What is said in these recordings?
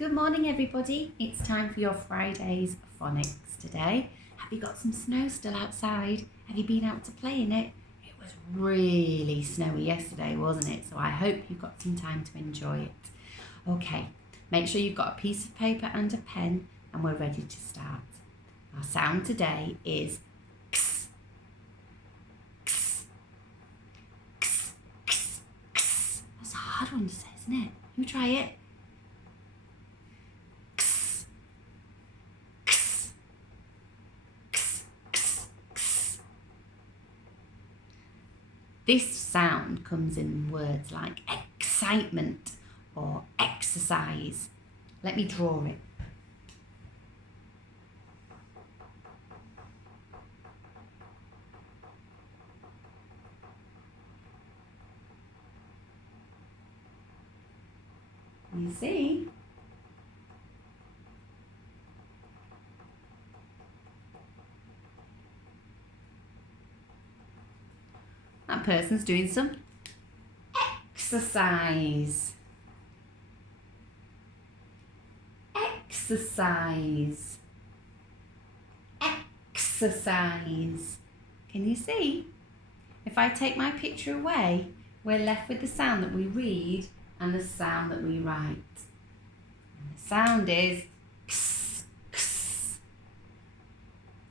Good morning, everybody. It's time for your Friday's phonics today. Have you got some snow still outside? Have you been out to play in it? It was really snowy yesterday, wasn't it? So I hope you've got some time to enjoy it. Okay, make sure you've got a piece of paper and a pen and we're ready to start. Our sound today is x. X. X. X. X. That's a hard one to say, isn't it? You try it. This sound comes in words like excitement or exercise. Let me draw it. You see? That person's doing some exercise. Exercise. Exercise. Can you see? If I take my picture away, we're left with the sound that we read and the sound that we write. And the sound is x, x,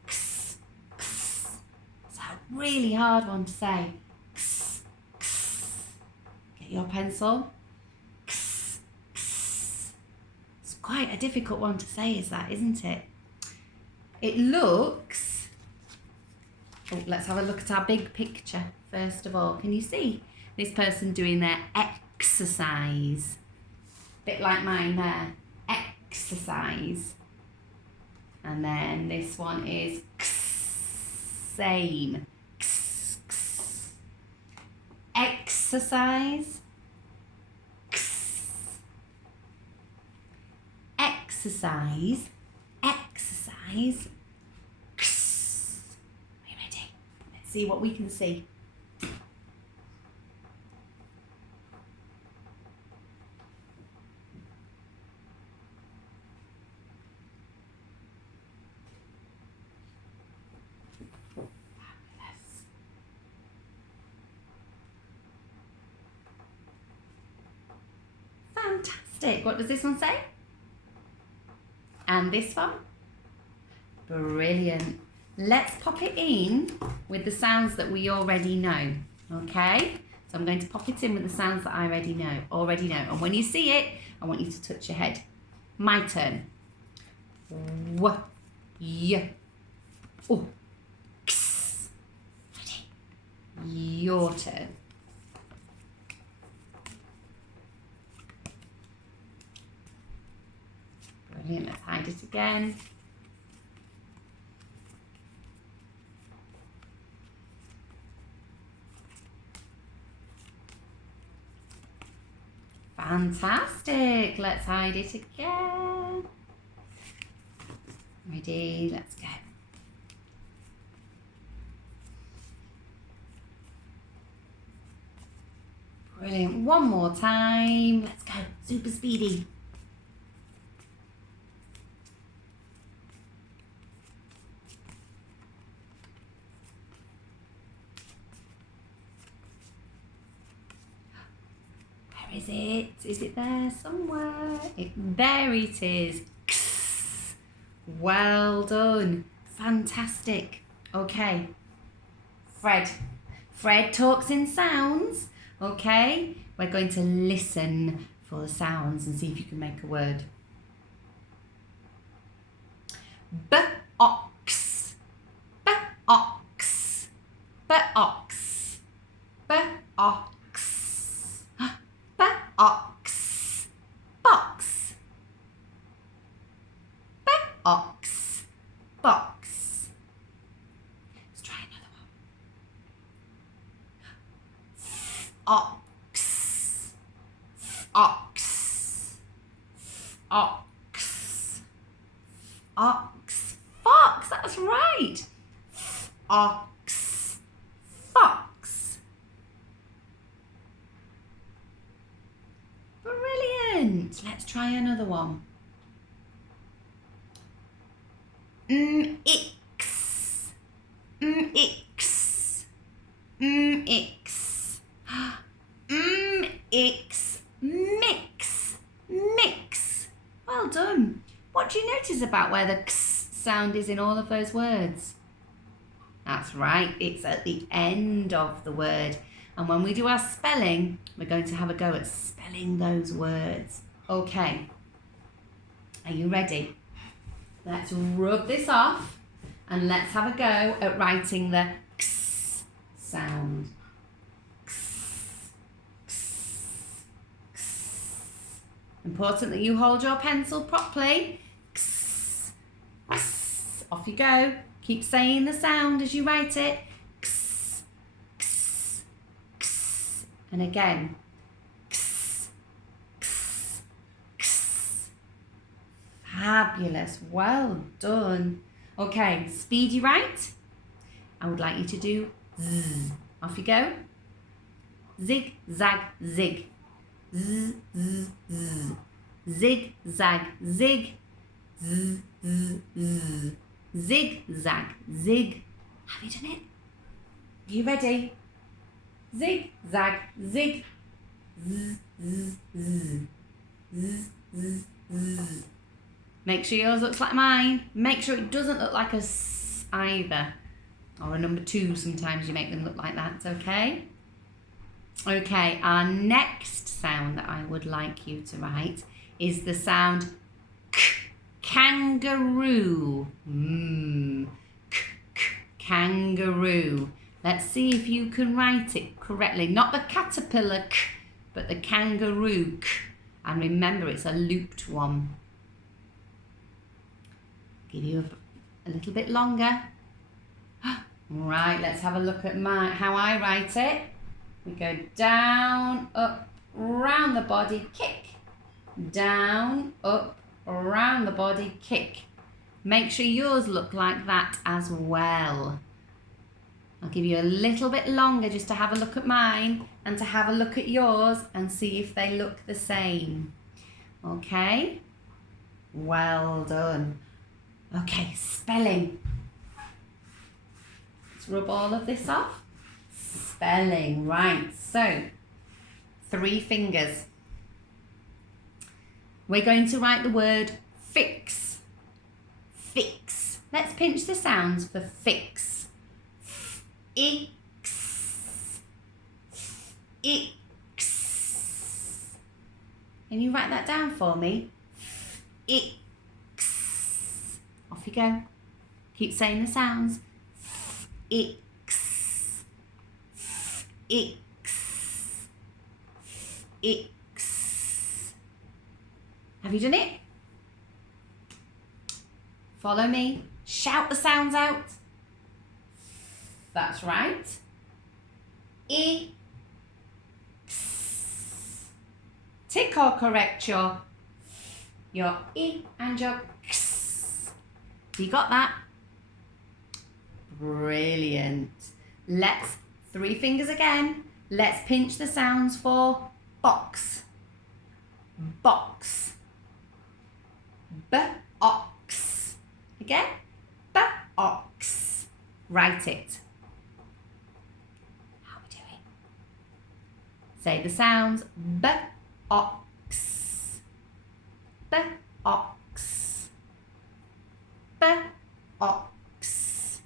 x, x. It's a really hard one to say. Get your pencil. It's quite a difficult one to say, is that, isn't it? It looks... Oh, let's have a look at our big picture first of all. Can you see this person doing their exercise? Bit like mine there. Exercise. And then this one is same. Exercise. Exercise. Exercise. Are you ready? Let's see what we can see. Fantastic. What does this one say? And this one? Brilliant. Let's pop it in with the sounds that we already know. Okay? So I'm going to pop it in with the sounds that I already know. And when you see it, I want you to touch your head. My turn. W, y, o, x. Ready? Your turn. Brilliant, let's hide it again. Fantastic, let's hide it again. Ready, let's go. Brilliant, one more time. Let's go, super speedy. Is it? Is it there somewhere? There it is. Well done. Fantastic. Okay. Fred talks in sounds. Okay. We're going to listen for the sounds and see if you can make a word. B-ox. B-ox. B-ox. B-ox. Ox, box. Ox, box. Let's try another one. Ox, ox, ox, ox, fox. That's right. Ox, fox. Brilliant. Let's try another one. Ix. Ix. Ix. Ix. Mix. Mix. Well done. What do you notice about where the x sound is in all of those words? That's right, it's at the end of the word. And when we do our spelling, we're going to have a go at spelling those words. Okay, are you ready? Let's rub this off and let's have a go at writing the x sound. X, x, x. Important that you hold your pencil properly. X, x. Off you go. Keep saying the sound as you write it. X, x, x. And again. X, x, x. Fabulous. Well done. Okay, speedy right. I would like you to do z. Off you go. Zig, zag, zig. Z, z, z. Zig, zag, zig. Z, z, z. Zig, zag, zig. Have you done it? Are you ready? Zig, zag, zig. Z, z, z. Z, z, z. Make sure yours looks like mine. Make sure it doesn't look like a s either. Or a number 2, sometimes you make them look like that, okay? Okay, our next sound that I would like you to write is the sound k. Kangaroo. K, k, kangaroo. Let's see if you can write it correctly. Not the caterpillar k, but the kangaroo k. And remember, it's a looped one. Give you a little bit longer. Right, let's have a look at how I write it. We go down, up, round the body, kick. Down, up, around the body, kick. Make sure yours look like that as well. I'll give you a little bit longer just to have a look at mine and to have a look at yours and see if they look the same. Okay? Well done. Okay, spelling. Let's rub all of this off. Spelling, right. So, 3 fingers. We're going to write the word fix. Fix. Let's pinch the sounds for fix. Ix. Ix. Can you write that down for me? Ix. Off you go. Keep saying the sounds. Ix. Ix. Ix. Have you done it? Follow me. Shout the sounds out. That's right. I. Tick or correct your I and your x. You got that? Brilliant. Let's 3 fingers again. Let's pinch the sounds for box. Box. B-ox. Again. B-ox. Write it. How are we doing? Say the sounds. B-ox. B-ox. B-ox.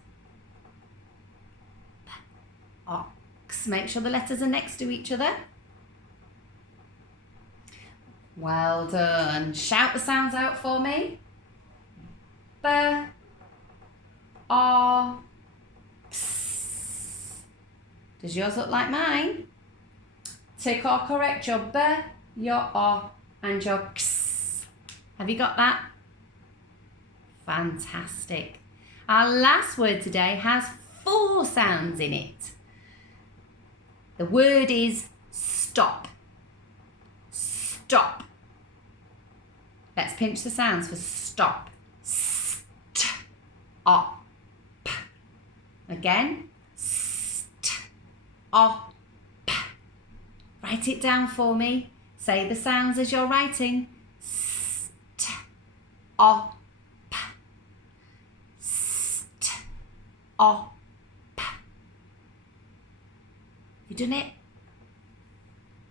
B-ox. Make sure the letters are next to each other. Well done. Shout the sounds out for me. B, O, X. Does yours look like mine? Tick or correct your B, your O, and your X. Have you got that? Fantastic. Our last word today has 4 sounds in it. The word is stop. Stop. Let's pinch the sounds for stop. Stop. Again. Stop. Write it down for me. Say the sounds as you're writing. Stop. op. You done it?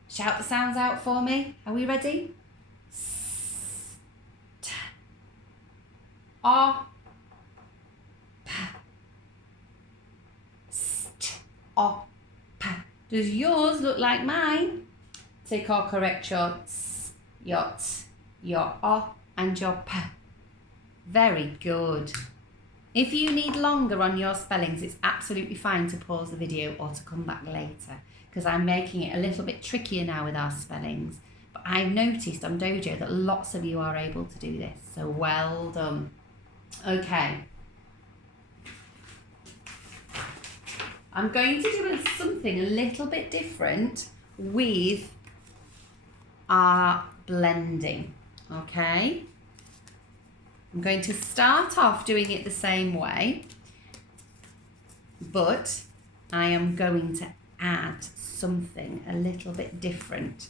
Shout the sounds out for me. Are we ready? S, t, op, st, op. Does yours look like mine? Tick or correct your s, your t, your o, and your p. Very good. If you need longer on your spellings, it's absolutely fine to pause the video or to come back later, because I'm making it a little bit trickier now with our spellings. But I've noticed on Dojo that lots of you are able to do this, so well done. Okay. I'm going to do something a little bit different with our blending, okay? I'm going to start off doing it the same way, but I am going to add something a little bit different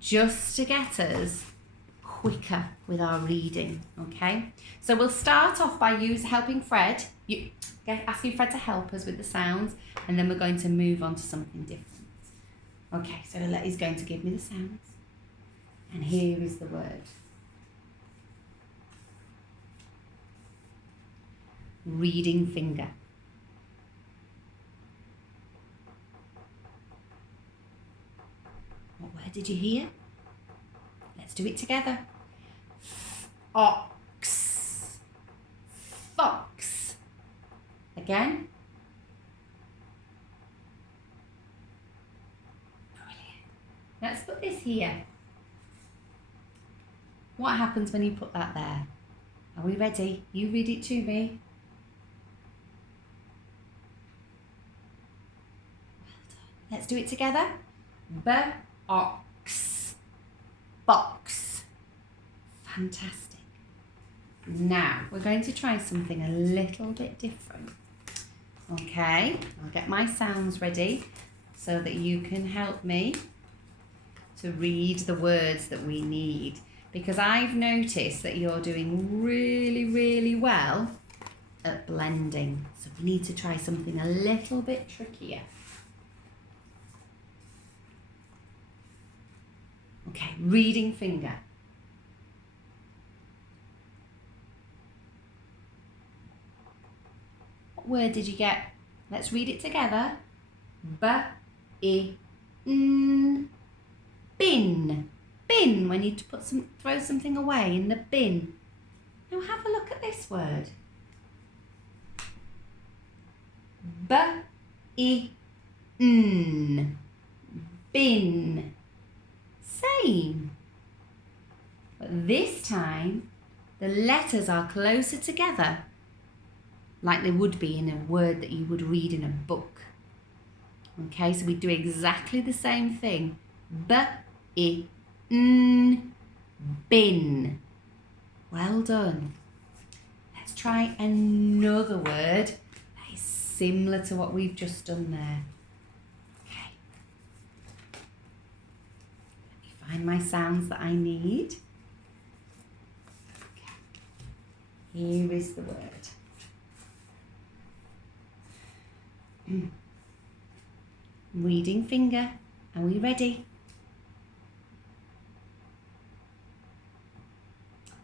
just to get us quicker with our reading, okay? So we'll start off by helping Fred, asking Fred to help us with the sounds, and then we're going to move on to something different. Okay, so he's going to give me the sounds, and here is the word. Reading finger. What word did you hear? Let's do it together. Ox. Fox. Again. Brilliant. Let's put this here. What happens when you put that there? Are we ready? You read it to me. Let's do it together. B-ox. Box. Fantastic. Now, we're going to try something a little bit different. Okay, I'll get my sounds ready so that you can help me to read the words that we need. Because I've noticed that you're doing really, really well at blending. So we need to try something a little bit trickier. Okay, reading finger. What word did you get? Let's read it together. B-I-N. Bin. Bin, when you throw something away in the bin. Now have a look at this word. B-I-N. Bin. Same. But this time, the letters are closer together, like they would be in a word that you would read in a book. Okay, so we do exactly the same thing. B-I-N. Bin. Well done. Let's try another word that is similar to what we've just done there. Find my sounds that I need. Okay. Here is the word. Reading finger. Are we ready?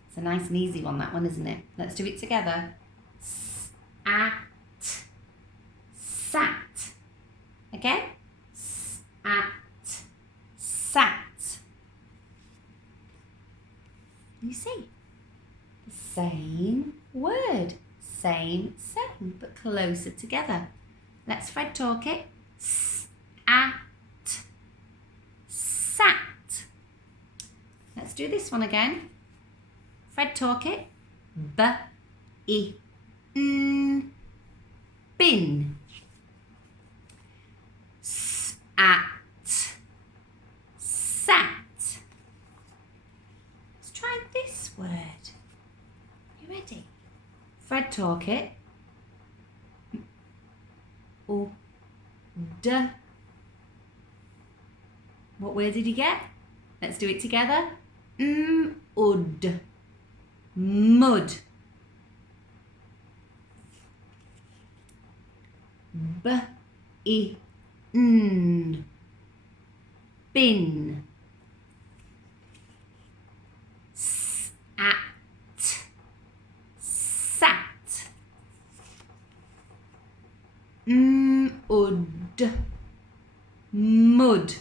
It's a nice and easy one, that one, isn't it? Let's do it together. S-at. Sat. Again. S-at. Sat. You see, the same word, same, but closer together. Let's Fred talk it. S-at. Sat. Let's do this one again. Fred talk it. B-I-N. Bin. S-at. This word. You ready? Fred talk it. U-D. What word did he get? Let's do it together. M-ud. Mud. N. Bin. Sat. Sat. Ud. Mud.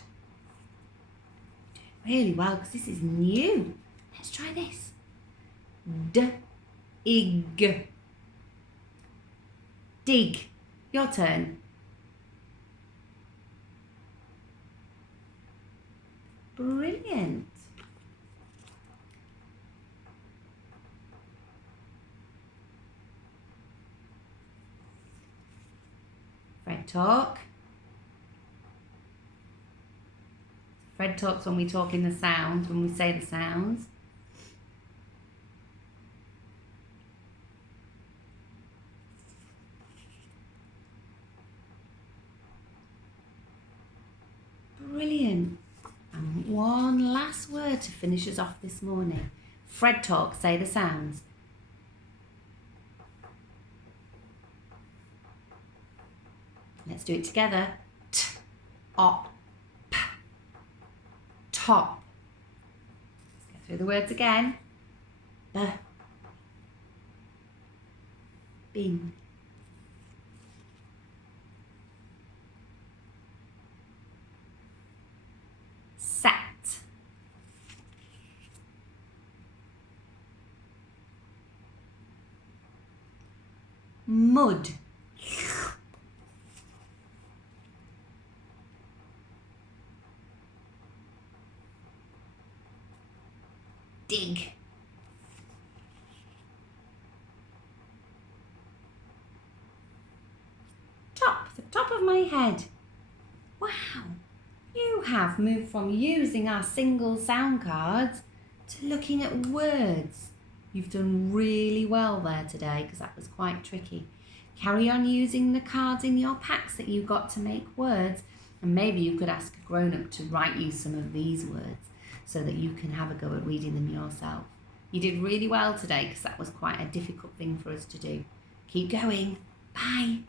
Really well, because this is new. Let's try this. Ig. Dig. Your turn. Brilliant. Fred talk. Fred talks when we talk in the sounds, when we say the sounds. Brilliant. And one last word to finish us off this morning. Fred talk, say the sounds. Let's do it together. T, op, p, top. Let's go through the words again. B, bin. Sat. Mud. Dig. Top, the top of my head. Wow, you have moved from using our single sound cards to looking at words. You've done really well there today, because that was quite tricky. Carry on using the cards in your packs that you got to make words, and maybe you could ask a grown-up to write you some of these words so that you can have a go at reading them yourself. You did really well today, because that was quite a difficult thing for us to do. Keep going. Bye.